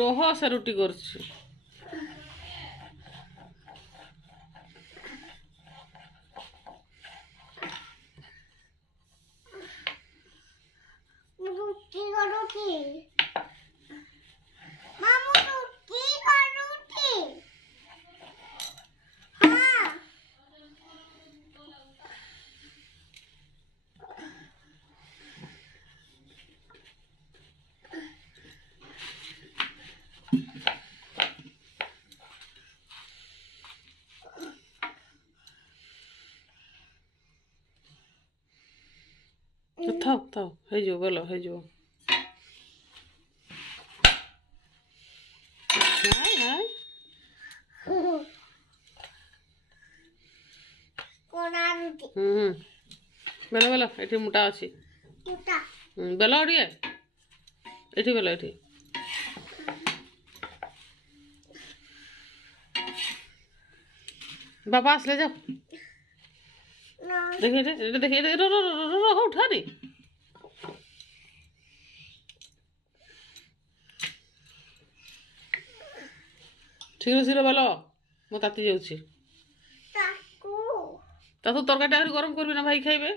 রহ সে রুটি করছি। থাও থাও হয়ে যাও, বলো হয়ে যাও। হাই হাই হুম বেলো বেলো, এটি মোটা আছে। বেলো ওটিয়ে এটি বেলো, এটি বাবা আসলে যাও। দেখে এটা দেখে এটা উঠা রে। ଶୀଘ୍ର ଶୀଘ୍ର ବେଲ, ମୁଁ ତାତି ଯାଉଛି। ତା ତୁ ତରକାରୀଟା ଆହୁରି ଗରମ କରିବି ନା, ଭାଇ ଖାଇବେ।